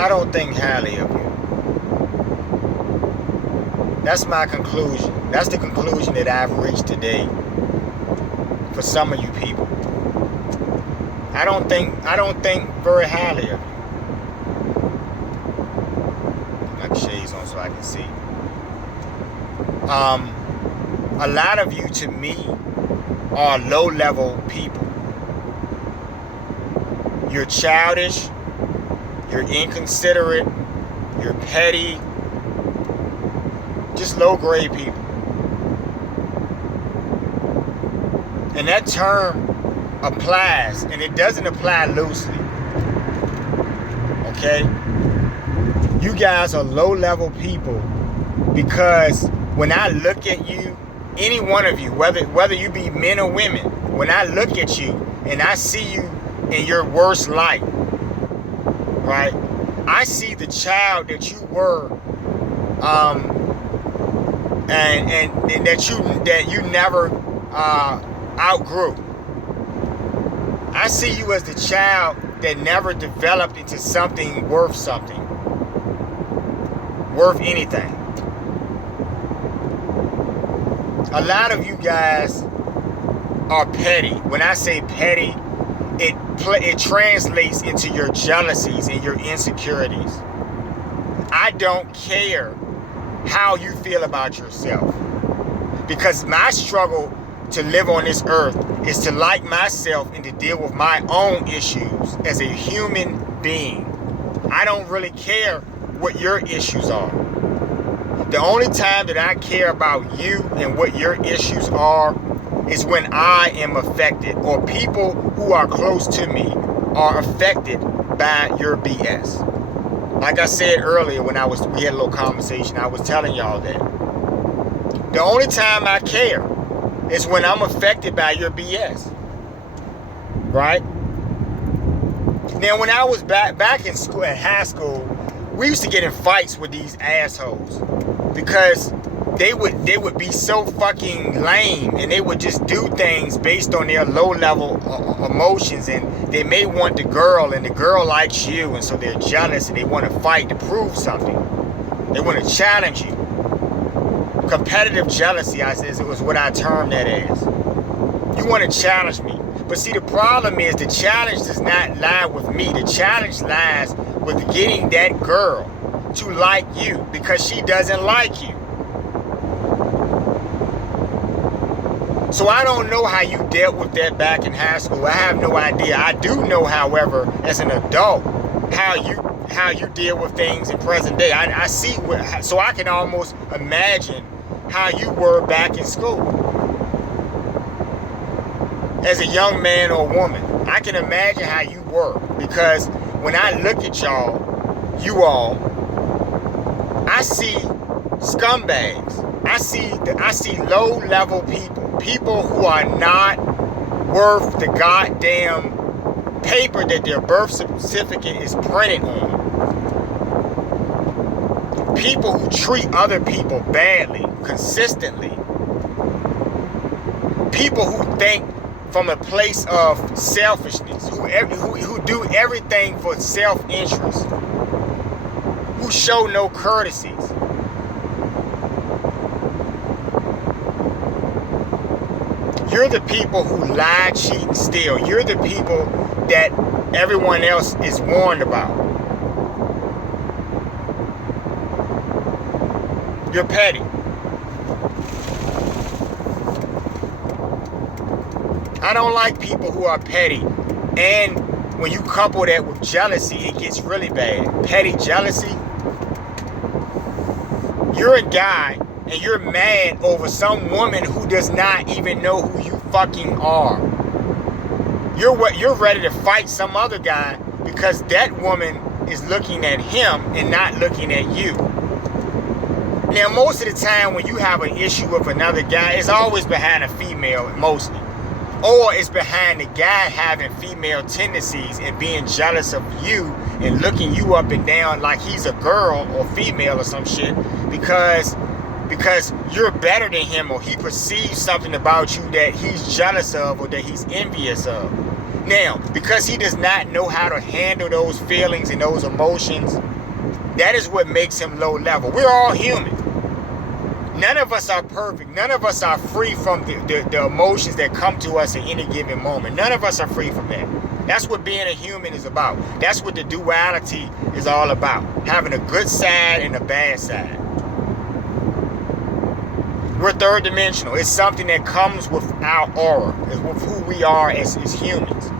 I don't think highly of you. That's my conclusion. That's the conclusion that I've reached today for some of you people. I don't think very highly of you. Got shades on so I can see. A lot of you, to me, are low-level people. You're childish, you're inconsiderate, you're petty, just low-grade people. And that term applies, and it doesn't apply loosely. Okay? You guys are low-level people because when I look at you, any one of you, whether you be men or women, when I look at you and I see you in your worst light, right? I see the child that you were, and that you never outgrew. I see you as the child that never developed into something, worth anything. A lot of you guys are petty. When I say petty, it translates into your jealousies and your insecurities. I don't care how you feel about yourself, because my struggle to live on this earth is to like myself and to deal with my own issues as a human being. I don't really care what your issues are. The only time that I care about you and what your issues are is when I am affected, or people who are close to me are affected by your BS. Like I said earlier when we had a little conversation, I was telling y'all that the only time I care is when I'm affected by your BS. Right? Now, when I was back in school, at high school, we used to get in fights with these assholes because they would be so fucking lame, and they would just do things based on their low-level emotions, and they may want the girl, and the girl likes you, and so they're jealous, and they want to fight to prove something. They want to challenge you. Competitive jealousy, it was what I termed that as. You want to challenge me. But see, the problem is the challenge does not lie with me. The challenge lies with getting that girl to like you, because she doesn't like you. So I don't know how you dealt with that back in high school. I have no idea. I do know, however, as an adult, how you deal with things in present day. I see, so I can almost imagine how you were back in school as a young man or woman. I can imagine how you were, because when I look at you all, I see scumbags. I see low-level people who are not worth the goddamn paper that their birth certificate is printed on. People who treat other people badly, consistently. People who think from a place of selfishness, who do everything for self-interest, who show no courtesies. You're the people who lie, cheat, and steal. You're the people that everyone else is warned about. You're petty. I don't like people who are petty. And when you couple that with jealousy, it gets really bad. Petty jealousy. You're a guy and you're mad over some woman who does not even know who you fucking are. You're ready to fight some other guy because that woman is looking at him and not looking at you. Now, most of the time when you have an issue with another guy, it's always behind a female, mostly. Or it's behind the guy having female tendencies and being jealous of you and looking you up and down like he's a girl or female or some shit because you're better than him, or he perceives something about you that he's jealous of or that he's envious of. Now, because he does not know how to handle those feelings and those emotions, That is what makes him low level. We're all human. None of us are perfect. None of us are free from the emotions that come to us at any given moment. None of us are free from that. That's what being a human is about. That's what the duality is all about. Having a good side and a bad side. We're third dimensional. It's something that comes with our aura. It's with who we are as humans.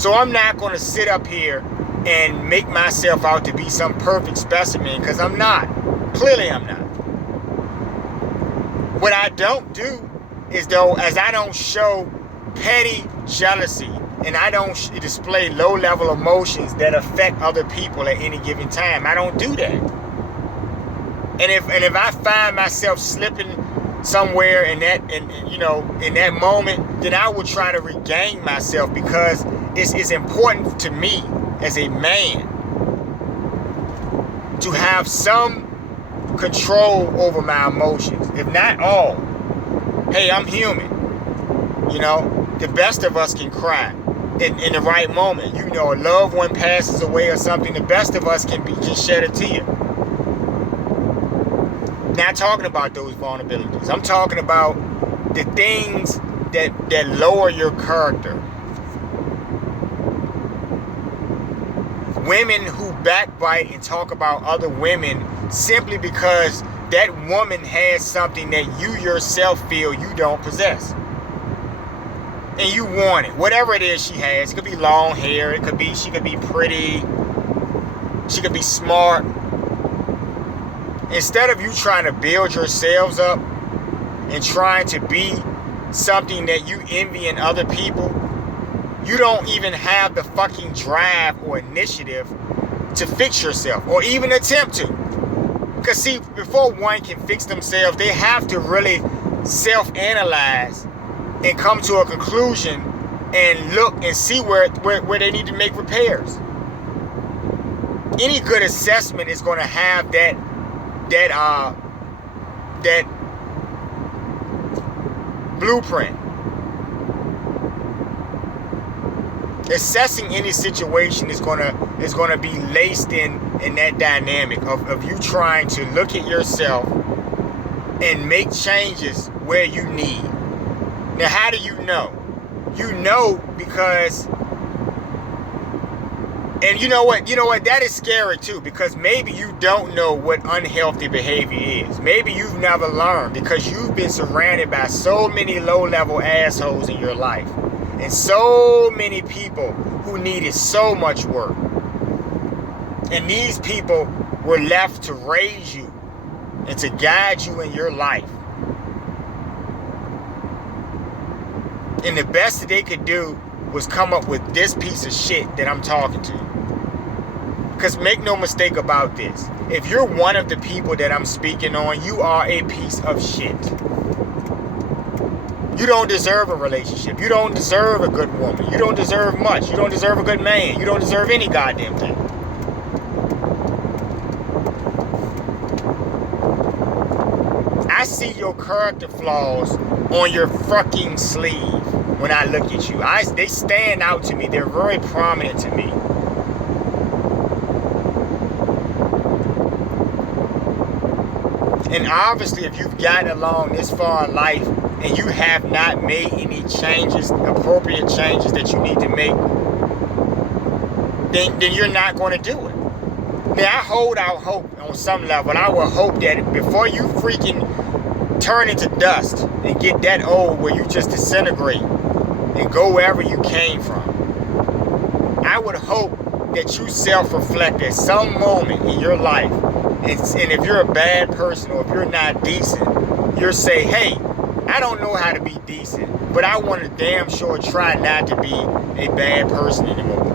So I'm not going to sit up here and make myself out to be some perfect specimen, because I'm not. Clearly I'm not. What I don't do is, though, as I don't show petty jealousy and I don't display low-level emotions that affect other people at any given time. I don't do that. And if I find myself slipping somewhere in that moment, then I will try to regain myself, because it's important to me as a man to have some control over my emotions, if not all. Hey, I'm human. The best of us can cry in the right moment. A loved one passes away or something. The best of us can shed a tear. Not talking about those vulnerabilities. I'm talking about the things that lower your character. Women who backbite and talk about other women simply because that woman has something that you yourself feel you don't possess. And you want it. Whatever it is she has. It could be long hair. She could be pretty. She could be smart. Instead of you trying to build yourselves up and trying to be something that you envy in other people, you don't even have the fucking drive or initiative to fix yourself, or even attempt to. Because see, before one can fix themselves, they have to really self-analyze and come to a conclusion and look and see where they need to make repairs. Any good assessment is going to have that blueprint. Assessing any situation is gonna be laced in that dynamic of you trying to look at yourself and make changes where you need. Now, how do you know? You know because, and you know what, that is scary too, because maybe you don't know what unhealthy behavior is. Maybe you've never learned, because you've been surrounded by so many low-level assholes in your life. And so many people who needed so much work. And these people were left to raise you and to guide you in your life. And the best that they could do was come up with this piece of shit that I'm talking to. Because make no mistake about this. If you're one of the people that I'm speaking on, you are a piece of shit. You don't deserve a relationship. You don't deserve a good woman. You don't deserve much. You don't deserve a good man. You don't deserve any goddamn thing. I see your character flaws on your fucking sleeve when I look at you. They stand out to me. They're very prominent to me. And obviously, if you've gotten along this far in life and you have not made any changes, appropriate changes that you need to make, then you're not going to do it. Now, I hold out hope on some level. I will hope that before you freaking turn into dust and get that old where you just disintegrate and go wherever you came from, I would hope that you self-reflect at some moment in your life. And if you're a bad person, or if you're not decent, you'll say, hey, I don't know how to be decent, but I want to damn sure try not to be a bad person anymore.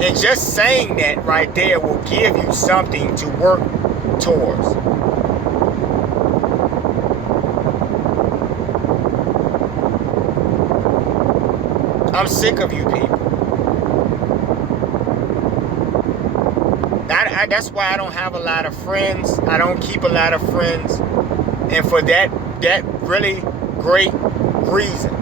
And just saying that right there will give you something to work towards. I'm sick of you people. That's why I don't have a lot of friends. I don't keep a lot of friends. And for that really great reason.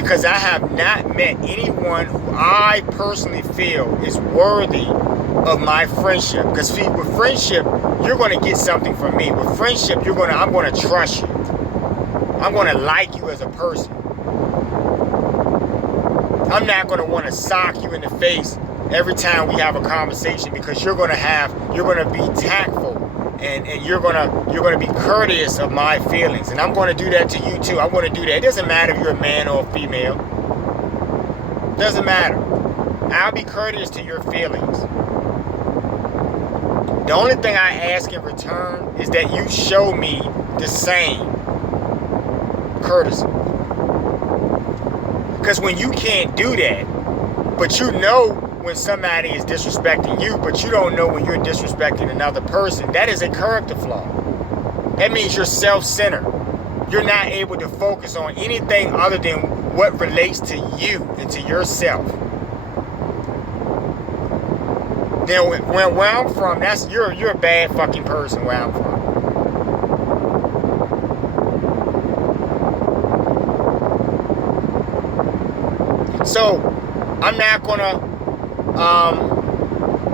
because I have not met anyone who I personally feel is worthy of my friendship. Because see, with friendship, you're going to get something from me. With friendship, I'm going to trust you. I'm going to like you as a person. I'm not going to want to sock you in the face every time we have a conversation, because you're going to be tactful and you're going to be courteous of my feelings, and I'm going to do that to you too. I want to do that. It doesn't matter if you're a man or a female. It doesn't matter. I'll be courteous to your feelings. The only thing I ask in return is that you show me the same courtesy. Because when you can't do that, but you know when somebody is disrespecting you, but you don't know when you're disrespecting another person, that is a character flaw. That means you're self-centered. You're not able to focus on anything other than what relates to you and to yourself. Now, where I'm from, you're a bad fucking person where I'm from. So, I'm not gonna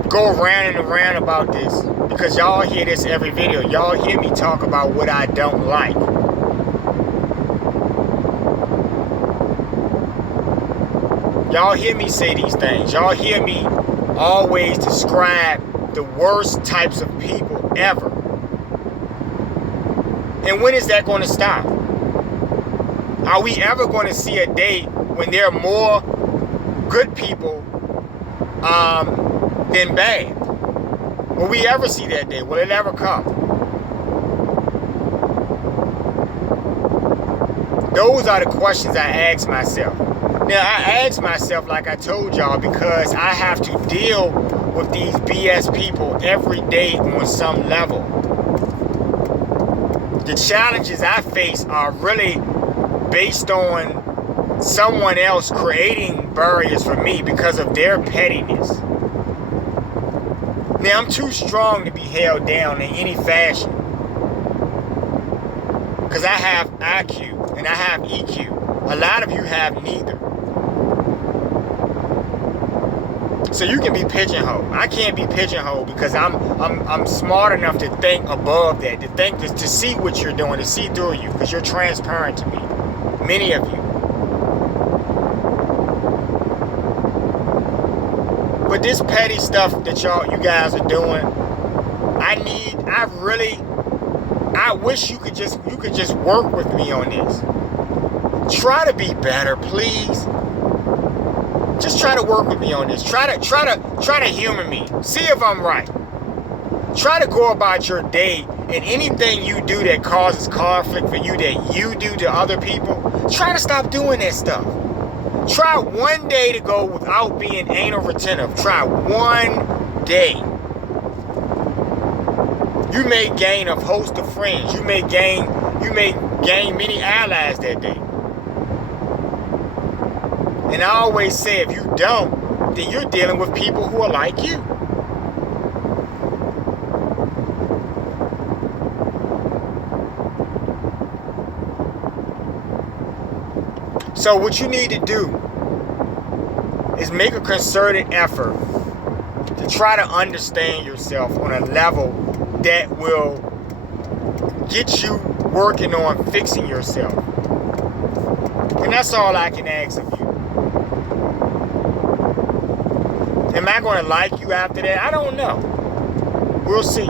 go around and around about this, because y'all hear this every video. Y'all hear me talk about what I don't like. Y'all hear me say these things. Y'all hear me always describe the worst types of people ever. And when is that going to stop? Are we ever going to see a day when there are more good people than bad? Will we ever see that day? Will it ever come? Those are the questions I ask myself. Now, I ask myself, like I told y'all, because I have to deal with these BS people every day on some level. The challenges I face are really based on someone else creating barriers for me because of their pettiness. Now, I'm too strong to be held down in any fashion, because I have IQ and I have EQ. A lot of you have neither. So you can be pigeonholed. I can't be pigeonholed because I'm smart enough to think above that, to see what you're doing, to see through you, because you're transparent to me. Many of you. But this petty stuff that you guys are doing, I wish you could just work with me on this. Try to be better, please. Just try to work with me on this. Try to humor me. See if I'm right. Try to go about your day, and anything you do that causes conflict for you, that you do to other people, try to stop doing that stuff. Try one day to go without being anal retentive. Try one day. You may gain a host of friends. You may gain many allies that day. And I always say, if you don't, then you're dealing with people who are like you. So what you need to do is make a concerted effort to try to understand yourself on a level that will get you working on fixing yourself. And that's all I can ask of you. Am I going to like you after that? I don't know. We'll see.